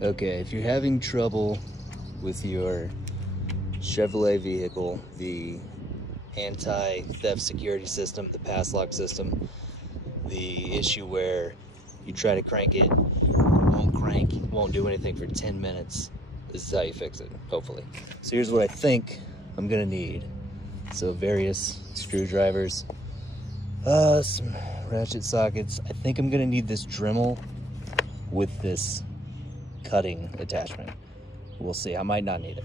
Okay, if you're having trouble with your Chevrolet vehicle, the anti-theft security system, the Passlock system, the issue where you try to crank it, won't crank, won't do anything for 10 minutes, this is how you fix it, hopefully. So here's what I think I'm gonna need. So various screwdrivers, some ratchet sockets. I think I'm gonna need this Dremel with this cutting attachment. We'll see, I might not need it.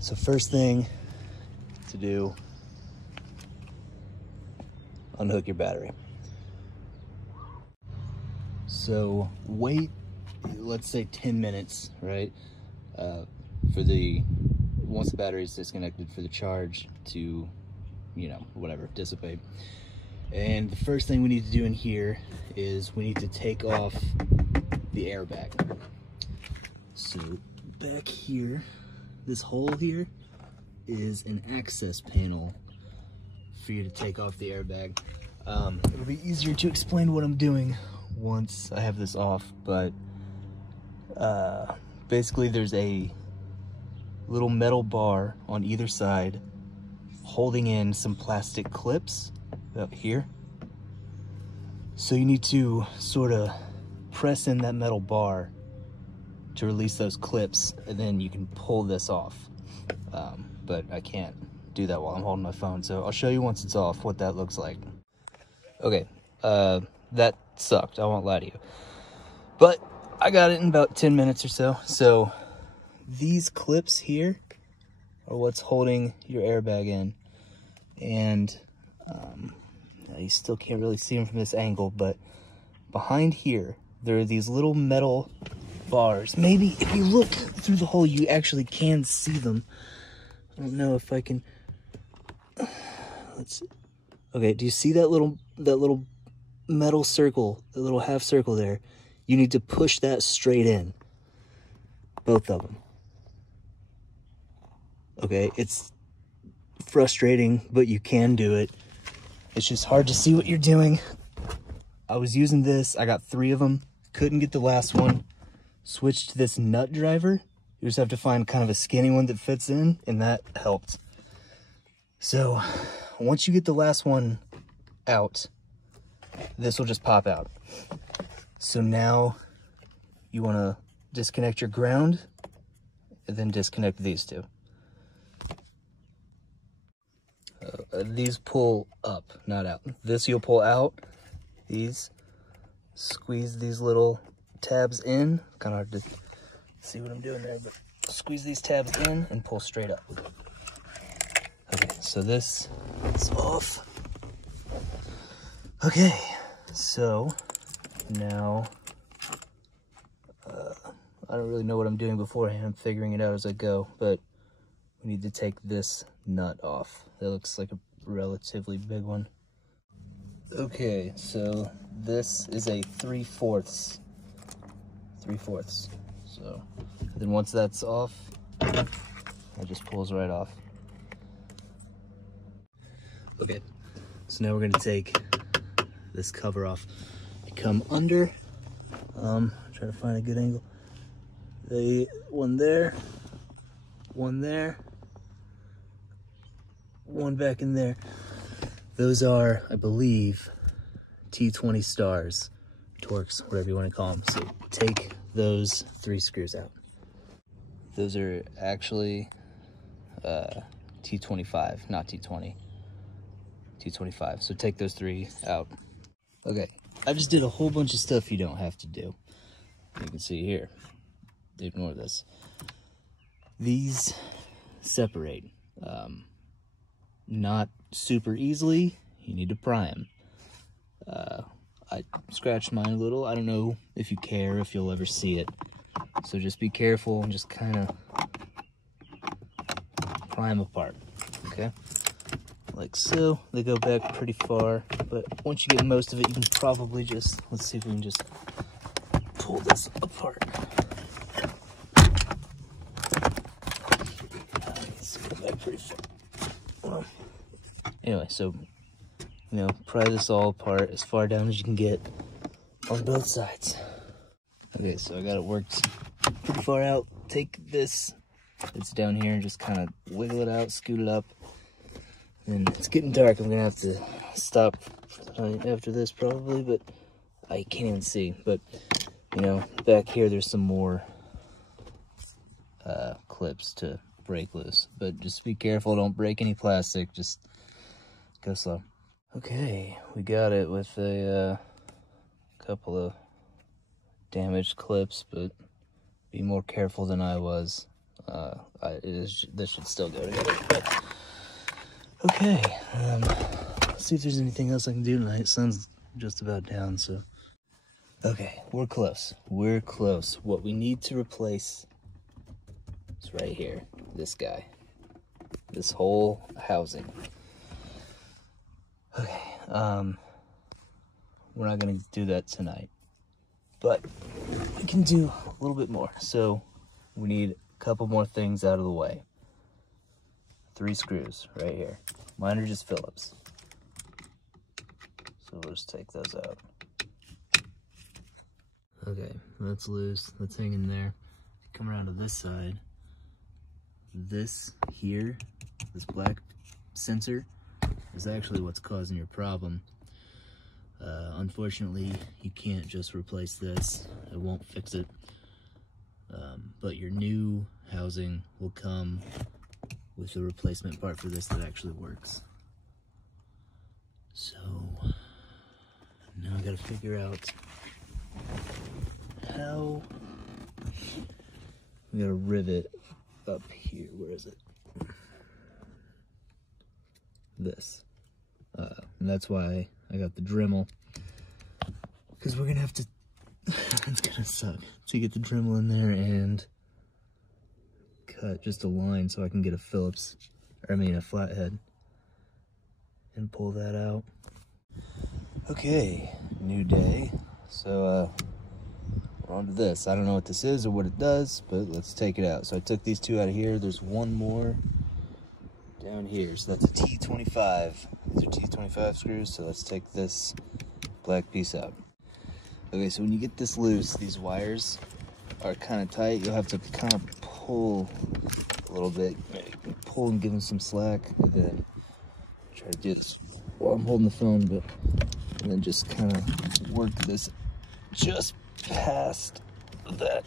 So first thing to do, unhook your battery. So wait, let's say 10 minutes, right? Once the battery is disconnected, for the charge to, you know, whatever, dissipate. And the first thing we need to do in here is we need to take off the airbag. So back here, this hole here is an access panel for you to take off the airbag. It'll be easier to explain what I'm doing once I have this off, but basically there's a little metal bar on either side holding in some plastic clips up here. So you need to sort of press in that metal bar to release those clips, and then you can pull this off. But I can't do that while I'm holding my phone, so I'll show you once it's off what that looks like. Okay, that sucked, I won't lie to you. But I got it in about 10 minutes or so. So these clips here are what's holding your airbag in. And you still can't really see them from this angle, but behind here, there are these little metal bars. Maybe if you look through the hole, you actually can see them. I don't know if I can. Let's see. Okay, do you see that little metal circle, the little half circle there? You need to push that straight in. Both of them. Okay, it's frustrating, but you can do it. It's just hard to see what you're doing. I was using this, I got 3 of them, couldn't get the last one. Switched to this nut driver. You just have to find kind of a skinny one that fits in, and that helped. So once you get the last one out, this will just pop out. So now you want to disconnect your ground and then disconnect these two. These pull up, not out. This you'll pull out. These, squeeze these little tabs in. Kind of hard to see what I'm doing there, but squeeze these tabs in and pull straight up. Okay, so this is off. Okay, so now I don't really know what I'm doing beforehand. I'm figuring it out as I go, but we need to take this nut off. That looks like a relatively big one. Okay, so this is a 3/4. So then once that's off, it just pulls right off. Okay, so now we're gonna take this cover off. You come under, try to find a good angle. One there, one back in there. Those are, I believe, T20 stars, Torx, whatever you want to call them. So take those 3 screws out. Those are actually T25, not T20. T25. So take those 3 out. Okay, I just did a whole bunch of stuff you don't have to do. You can see here. Ignore this. These separate. Not super easily. You need to pry them. I scratched mine a little. I don't know if you care, if you'll ever see it. So just be careful and just kind of pry them apart. Okay? Like so. They go back pretty far, but once you get most of it, you can probably just, let's see if we can just pull this apart. anyway, so, you know, pry this all apart as far down as you can get on both sides. Okay, so I got it worked pretty far out. Take this, it's down here, and just kind of wiggle it out, scoot it up. And it's getting dark. I'm gonna have to stop after this probably, but I can't even see. But, you know, back here there's some more clips to break loose. But just be careful, don't break any plastic, just go slow. Okay, we got it with a couple of damaged clips, but be more careful than I was. This should still go together. But, okay, let's see if there's anything else I can do tonight. Sun's just about down, so. Okay, we're close. We're close. What we need to replace is right here. This guy. This whole housing. Okay, we're not gonna do that tonight, but we can do a little bit more. So we need a couple more things out of the way. 3 screws right here. Mine are just Phillips. So we'll just take those out. Okay, that's loose. That's hanging there. Come around to this side. This here, this black sensor, is actually what's causing your problem. Unfortunately, you can't just replace this. It won't fix it. But your new housing will come with a replacement part for this that actually works. So now I gotta figure out how we gotta rivet up here. Where is it? This. And that's why I got the Dremel, because we're gonna have to it's gonna suck to get the Dremel in there and cut just a line so I can get a Phillips, or I mean a flathead, and pull that out. Okay, new day. So we're on to this. I don't know what this is or what it does, but let's take it out. So I took these 2 out of here. There's one more down here. So that's a T25. These are T25 screws. So let's take this black piece out. Okay, so when you get this loose, these wires are kind of tight. You'll have to kind of pull a little bit. Pull and give them some slack. And then try to do this while I'm holding the phone, but and then just kind of work this just past that.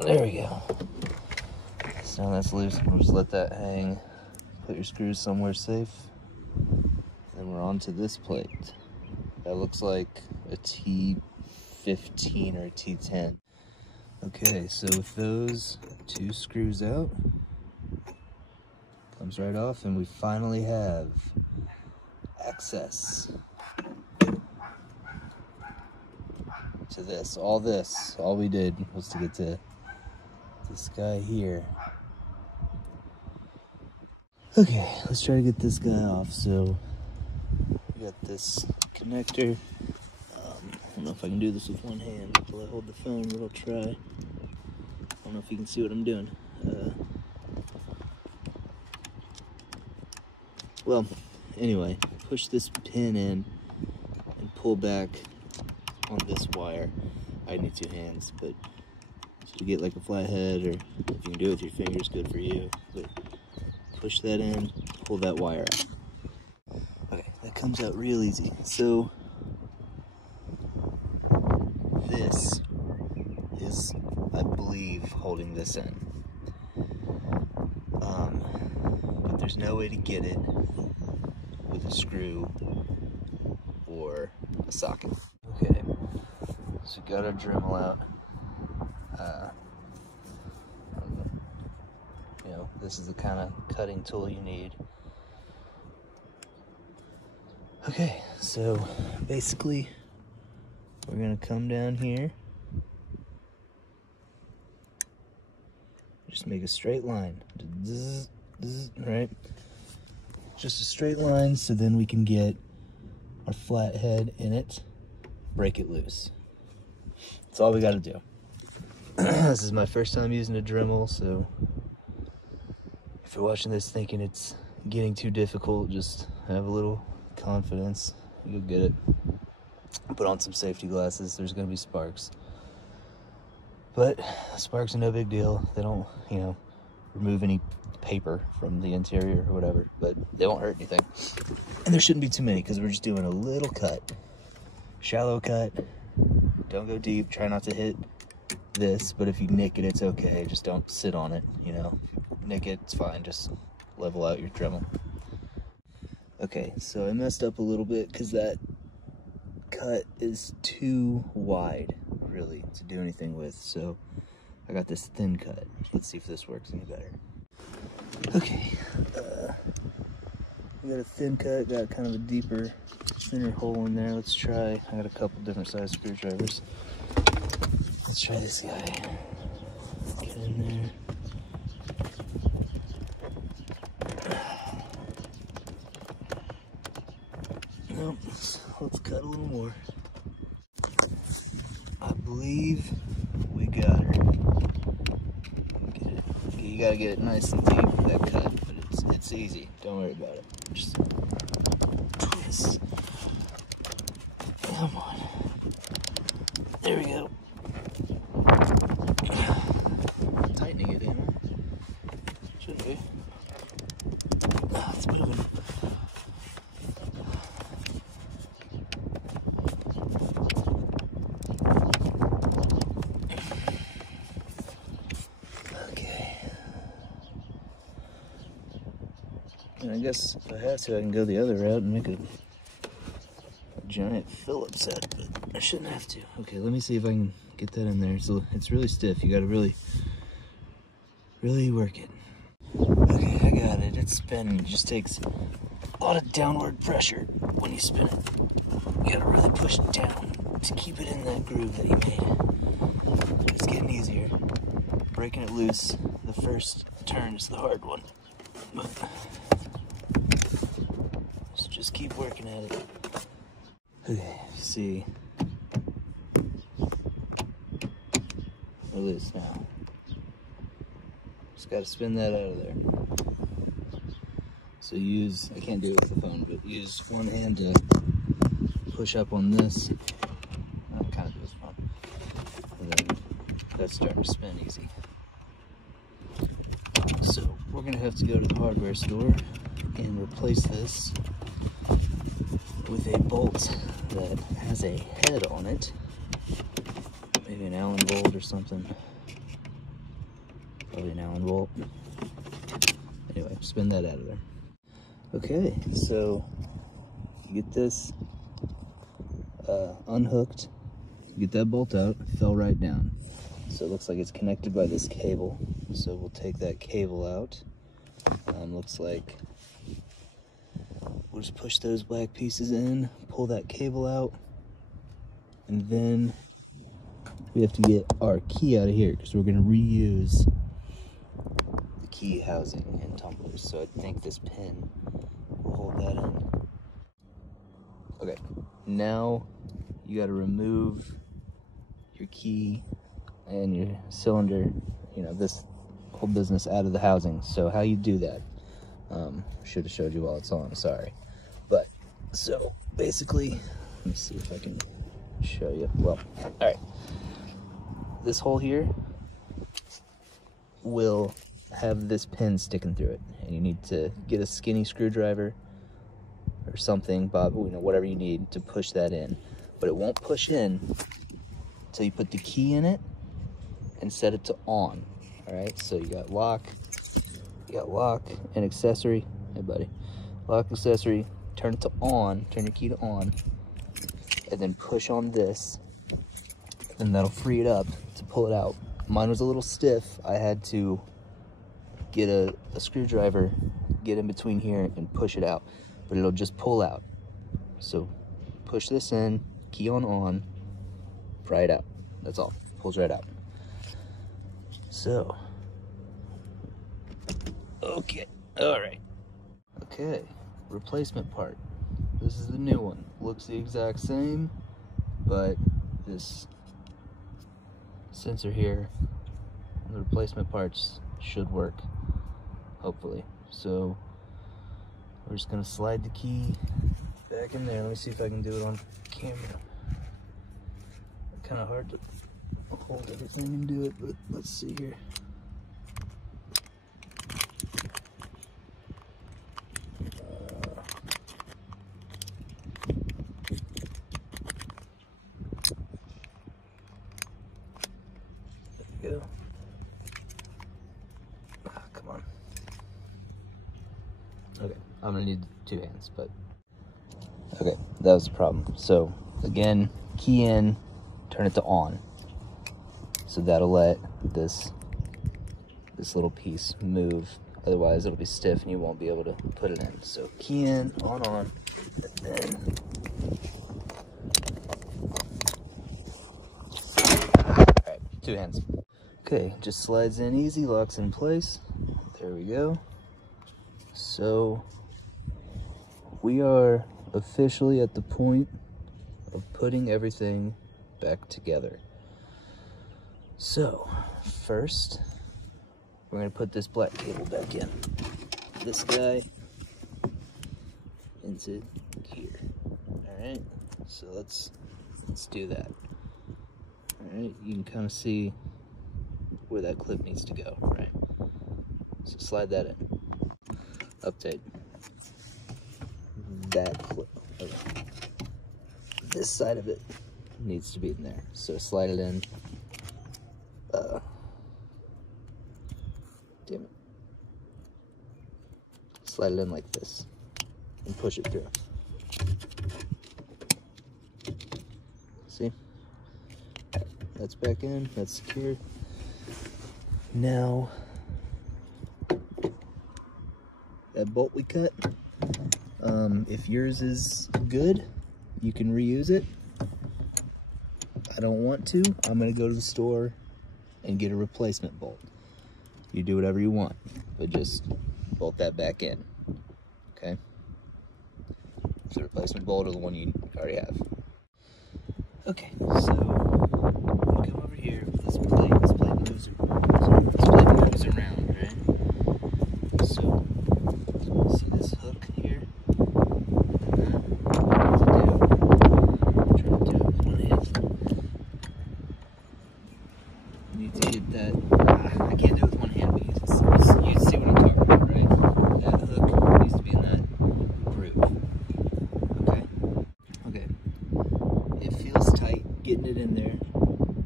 There we go. So now that's loose. We'll just let that hang. Put your screws somewhere safe. Then we're on to this plate. That looks like a T15 or a T10. Okay, so with those 2 screws out, comes right off, and we finally have access to this. All we did was to get to this guy here. Okay, let's try to get this guy off. So we got this connector. I don't know if I can do this with one hand while I hold the phone, but I'll try. I don't know if you can see what I'm doing. Well, anyway, push this pin in and pull back on this wire. I need 2 hands, but to get like a flathead, or if you can do it with your fingers, good for you. But push that in, pull that wire out. Okay, that comes out real easy. So this is, I believe, holding this in. But there's no way to get it with a screw or a socket. Okay, so got our Dremel out. You know, this is the kind of cutting tool you need. Okay, so basically we're gonna come down here, just make a straight line, right? Just a straight line, so then we can get our flathead in it, break it loose. That's all we gotta do. This is my first time using a Dremel, so if you're watching this thinking it's getting too difficult, just have a little confidence. You'll get it. Put on some safety glasses. There's going to be sparks. But sparks are no big deal. They don't, you know, remove any paper from the interior or whatever, but they won't hurt anything. And there shouldn't be too many because we're just doing a little cut. Shallow cut. Don't go deep. Try not to hit this, but if you nick it, it's okay. Just don't sit on it, you know. Nick it, it's fine. Just level out your Dremel. Okay, so I messed up a little bit because that cut is too wide, really, to do anything with. So I got this thin cut. Let's see if this works any better. Okay, we got a thin cut, got kind of a deeper, thinner hole in there. Let's try, I got a couple different size screwdrivers. Let's try this guy. Get in there. Nope, let's cut a little more. I believe we got her. You gotta get it nice and deep with that cut, but it's easy. Don't worry about it. Just twist. Come on. There we go. Tightening it in. Shouldn't be. It's moving. And I guess if I have to, I can go the other route and make a giant Phillips head, but I shouldn't have to. Okay, let me see if I can get that in there. So it's really stiff. You gotta really work it. Okay, I got it. It's spinning. It just takes a lot of downward pressure when you spin it. You gotta really push it down to keep it in that groove that you made. It's getting easier. Breaking it loose, the first turn is the hard one. But just keep working at it. Okay, see. We're loose now. Just gotta spin that out of there. So use, I can't do it with the phone, but use one hand to push up on this. I'll kind of do it with the phone. And then that's starting to spin easy. So we're gonna have to go to the hardware store and replace this with a bolt that has a head on it. Maybe an Allen bolt or something. Probably an Allen bolt. Anyway, spin that out of there. Okay, so you get this unhooked. You get that bolt out, it fell right down. So it looks like it's connected by this cable. So we'll take that cable out. Looks like we'll just push those black pieces in, pull that cable out, and then we have to get our key out of here because we're going to reuse the key housing and tumblers. So I think this pin will hold that in. Okay, now you got to remove your key and your cylinder, you know, this whole business out of the housing. So how you do that, should have showed you while it's on, sorry. But so basically, let me see if I can show you. Well, all right, this hole here will have this pin sticking through it, and you need to get a skinny screwdriver or something, Bob, you know, whatever you need to push that in. But it won't push in until you put the key in it and set it to on. All right, so you got lock and accessory. Hey buddy, lock, accessory, turn it to on, turn your key to on, and then push on this, and that'll free it up to pull it out. Mine was a little stiff. I had to get a screwdriver, get in between here and push it out, but it'll just pull out. So push this in, key on, pry it out. That's all, pulls right out. So, okay, all right. Okay, replacement part. This is the new one. Looks the exact same, but this sensor here, the replacement parts should work, hopefully. So We're just gonna slide the key back in there. Let me see if I can do it on camera. Kind of hard to hold everything and do it, but let's see here. There we go. Come on. Okay, I'm gonna need 2 hands, but okay, that was the problem. So again, key in, turn it to on. So that'll let this little piece move. Otherwise it'll be stiff and you won't be able to put it in. So key in, on, and then alright, 2 hands. Okay, just slides in easy, locks in place. There we go. So we are officially at the point of putting everything back together. So first we're going to put this black cable back in. This guy into here. Alright, so let's do that. Alright, you can kind of see where that clip needs to go, right? So slide that in. Update. That clip. Okay. This side of it needs to be in there. So slide it in. Damn it. Slide it in like this and push it through. See? That's back in, that's secure. Now, that bolt we cut, if yours is good, you can reuse it. I don't want to. I'm gonna go to the store and get a replacement bolt. You do whatever you want, but just bolt that back in, okay? It's a replacement bolt or the one you already have. Okay, so come over here. This plate moves around, right? So, see this hook here? Need to get that. I can't do it with one hand, but you see what I'm talking about, right? That hook needs to be in that groove. Okay? Okay. It feels tight getting it in there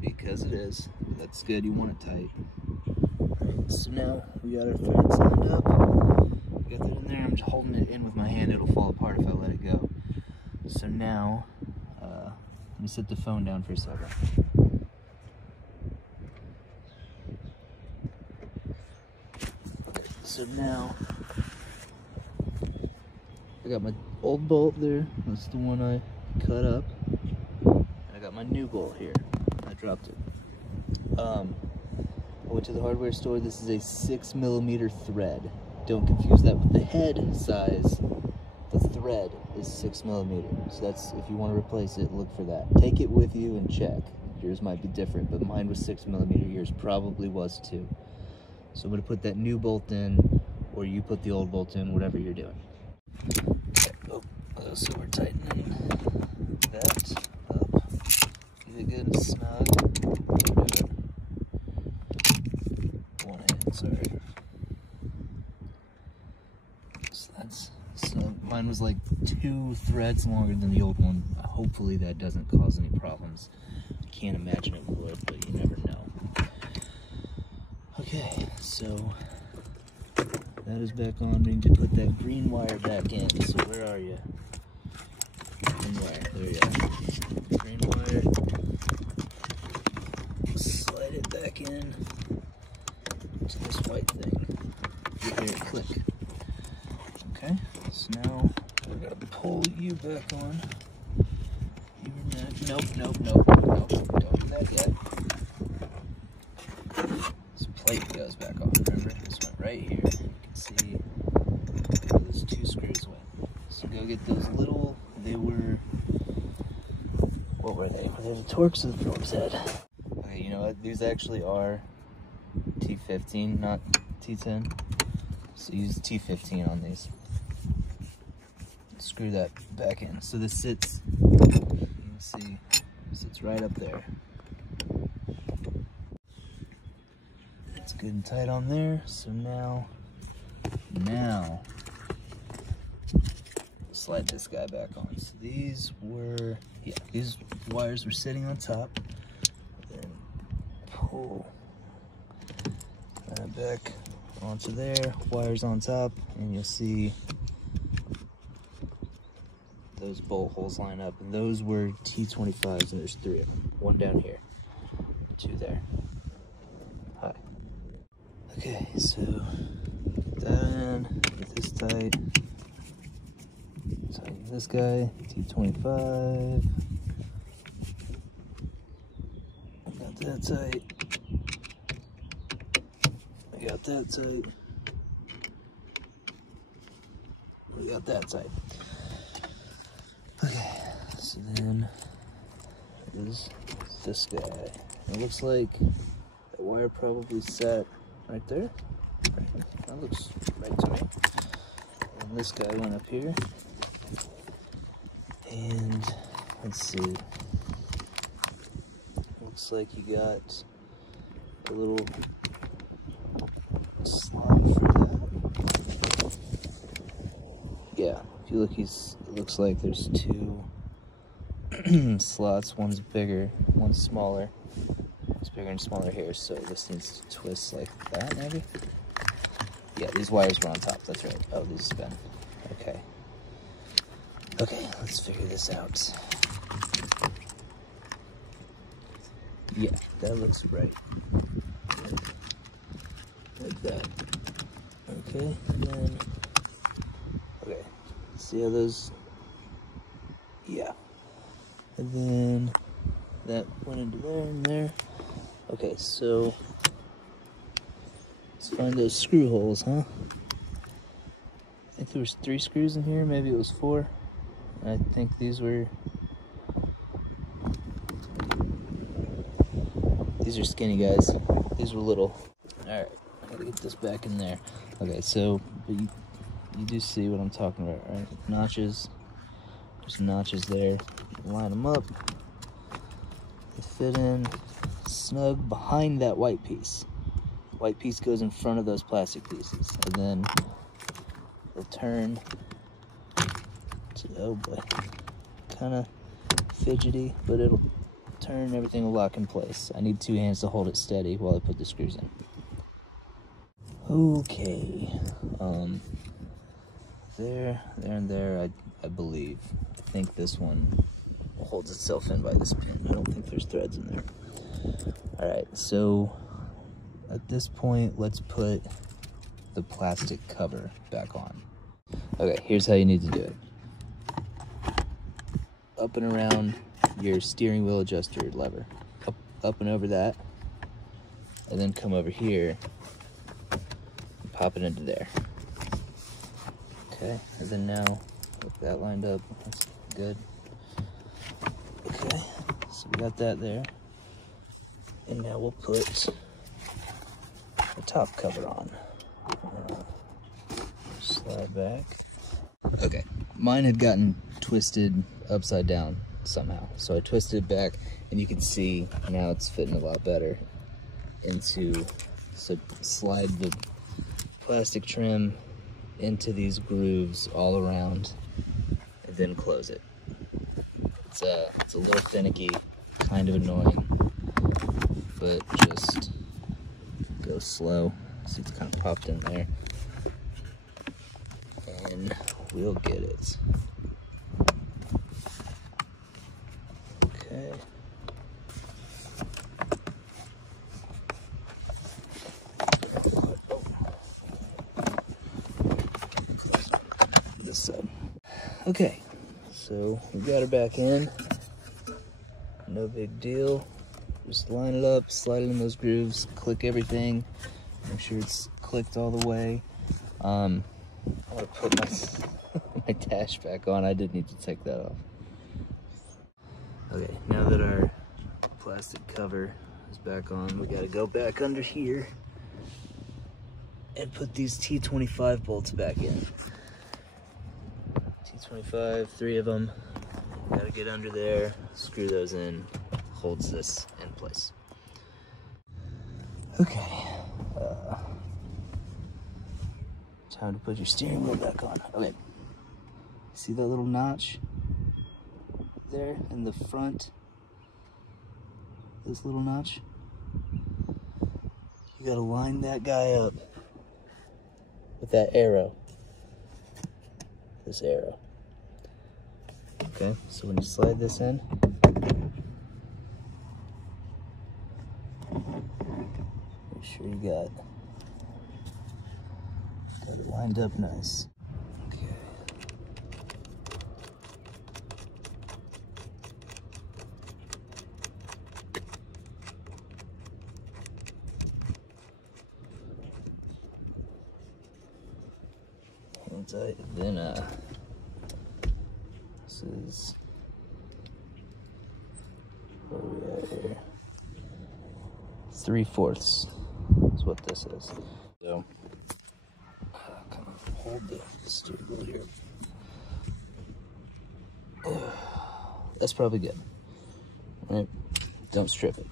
because it is. That's good, you want it tight. Alright, so now we got our threads lined up. We got that in there. I'm just holding it in with my hand. It'll fall apart if I let it go. So now, let me set the phone down for a second. So now, I got my old bolt there. That's the one I cut up. And I got my new bolt here. I dropped it. I went to the hardware store. This is a 6mm thread. Don't confuse that with the head size. The thread is 6mm. So that's, if you want to replace it, look for that. Take it with you and check. Yours might be different, but mine was 6mm. Yours probably was too. So I'm going to put that new bolt in, or you put the old bolt in, whatever you're doing. Okay. Oh, so we're tightening that up. Get it good and snug. One hand, sorry. So that's, so mine was like 2 threads longer than the old one. Hopefully that doesn't cause any problems. I can't imagine it would, but you never know. Okay, so that is back on. We need to put that green wire back in. So where are you? Green wire. There you are. Green wire. Slide it back in to this white thing. You hear it click. Okay, so now we gotta pull you back on. Nope. Don't do that yet. Plate goes back on. Remember, this went right here. You can see where those 2 screws went. So go get those little. They were. What were they? Were they the Torx or the Phillips head? Okay, you know what? These actually are T15, not T10. So use T15 on these. screw that back in. So this sits, you can see, sits right up there. It's good and tight on there. So now slide this guy back on. So these wires were sitting on top. Then pull that back onto there, wires on top, and you'll see those bolt holes line up. And those were T25s, and there's 3 of them. 1 down here, 2 there. Hi. Okay, so get that in, get this tight. Tighten this guy, T25. Got that tight. We got that tight. We got that tight. Okay, so then is this guy. It looks like the wire probably sat right there. That looks right to me. And this guy went up here. And let's see. Looks like you got a little slot for that. Yeah, if you look, it looks like there's 2 slots. One's bigger, one's smaller. It's bigger and smaller here, so this needs to twist like that, maybe? Yeah, these wires were on top, that's right. Oh, these spin. Okay. Okay, let's figure this out. Yeah, that looks right. Like that. Okay, and then, okay, see how those, yeah. And then that went into there and there. Okay, so let's find those screw holes, huh? I think there was 3 screws in here, maybe it was 4. I think these are skinny guys. These were little. All right, I gotta get this back in there. Okay, so but you do see what I'm talking about, right? Notches. There's notches there. Line them up. They fit in snug behind that white piece. White piece goes in front of those plastic pieces, and then they'll turn. Oh boy, kind of fidgety, but it'll turn, everything will lock in place. I need 2 hands to hold it steady while I put the screws in. Okay, there and there, I believe. I think this one holds itself in by this pin. I don't think there's threads in there. All right, so at this point, let's put the plastic cover back on. Okay, here's how you need to do it. Up and around your steering wheel adjuster lever. Up and over that. And then come over here and pop it into there. Okay, and then now, with that lined up, that's good. Okay, so we got that there. And now we'll put the top cover on. Slide back. Okay, mine had gotten twisted upside down somehow, so I twisted it back, and you can see now it's fitting a lot better into, so slide the plastic trim into these grooves all around and then close it. It's a little finicky, kind of annoying, but just go slow. See, it's kind of popped in there, and we'll get it. Okay. This side. Okay, so we got her back in. No big deal. Just line it up, slide it in those grooves, click everything. Make sure it's clicked all the way. I'm gonna put my dash back on. I did need to take that off. Okay, now that our plastic cover is back on, we gotta go back under here and put these T25 bolts back in. 25, 3 of them. Gotta get under there, screw those in, holds this in place. Okay, time to put your steering wheel back on. Okay, see that little notch there in the front? This little notch? You gotta line that guy up with that arrow. This arrow. Okay, so when you slide this in, make sure you got it lined up nice. Okay. Hand tight, then this is where we at here. 3/4 is what this is. So kind of hold the steering wheel here. That's probably good. Right? Don't strip it.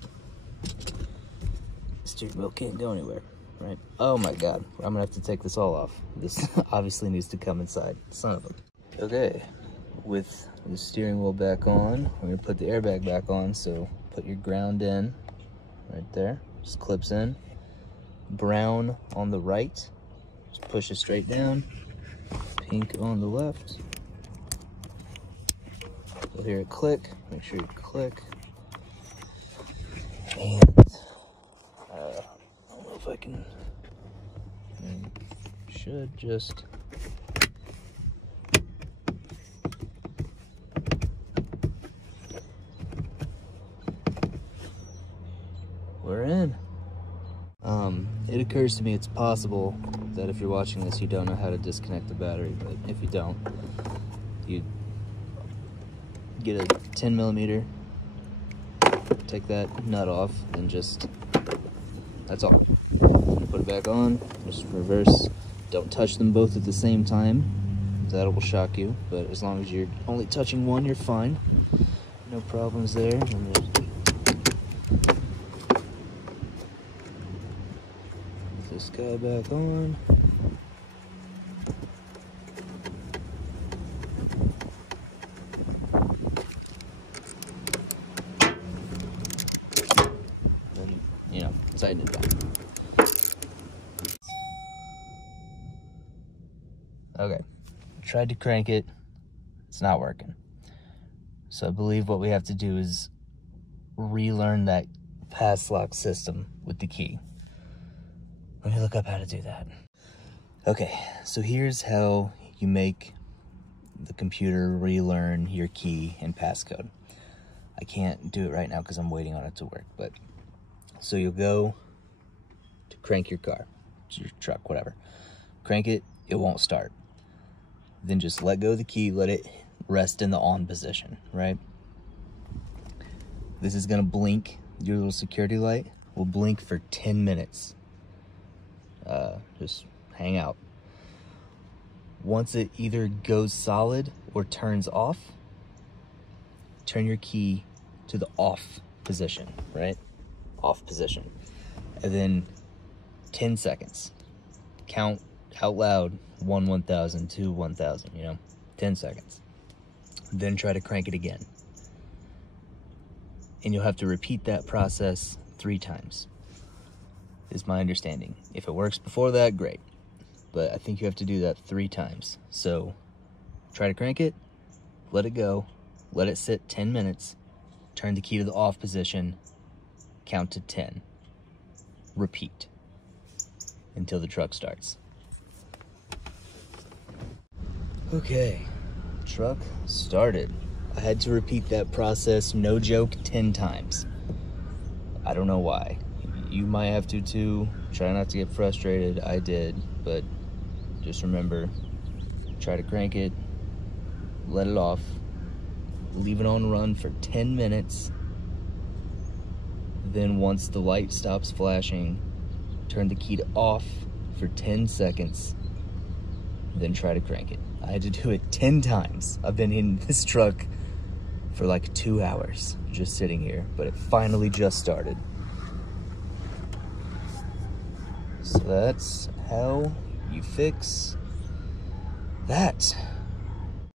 The steering wheel can't go anywhere. Right? Oh my god, I'm gonna have to take this all off. This obviously needs to come inside. Son of a. Okay, with the steering wheel back on, we're gonna put the airbag back on. So put your ground in right there, just clips in. Brown on the right, just push it straight down. Pink on the left. You'll hear it click, make sure you click. And I don't know if I can, should just, we're in. It occurs to me it's possible that if you're watching this, you don't know how to disconnect the battery, but if you don't, you get a 10mm, take that nut off, and just, that's all. Put it back on, just reverse. Don't touch them both at the same time. That will shock you, but as long as you're only touching one, you're fine. No problems there. And this guy back on. Then, you know, tighten it back. Okay, tried to crank it, it's not working. So I believe what we have to do is relearn that Passlock system with the key. Let me look up how to do that. Okay, so here's how you make the computer relearn your key and passcode. I can't do it right now because I'm waiting on it to work, but so you'll go to crank your car, your truck, whatever. Crank it, it won't start. Then just let go of the key, let it rest in the on position, right? This is gonna blink, your little security light will blink for 10 minutes. Just hang out. Once it either goes solid or turns off, turn your key to the off position, right? Off position. And then 10 seconds. Count out loud, 1 1000, 2 1000, you know, 10 seconds. Then try to crank it again. And you'll have to repeat that process 3 times, is my understanding. If it works before that, great. But I think you have to do that 3 times. So try to crank it, let it go, let it sit 10 minutes, turn the key to the off position, count to 10. Repeat until the truck starts. Okay, truck started. I had to repeat that process, no joke, 10 times. I don't know why. You might have to too. Try not to get frustrated. I did, but just remember, try to crank it, let it off, leave it on run for 10 minutes. Then once the light stops flashing, turn the key to off for 10 seconds. then try to crank it. I had to do it 10 times. I've been in this truck for like 2 hours, just sitting here, but it finally just started. So that's how you fix that.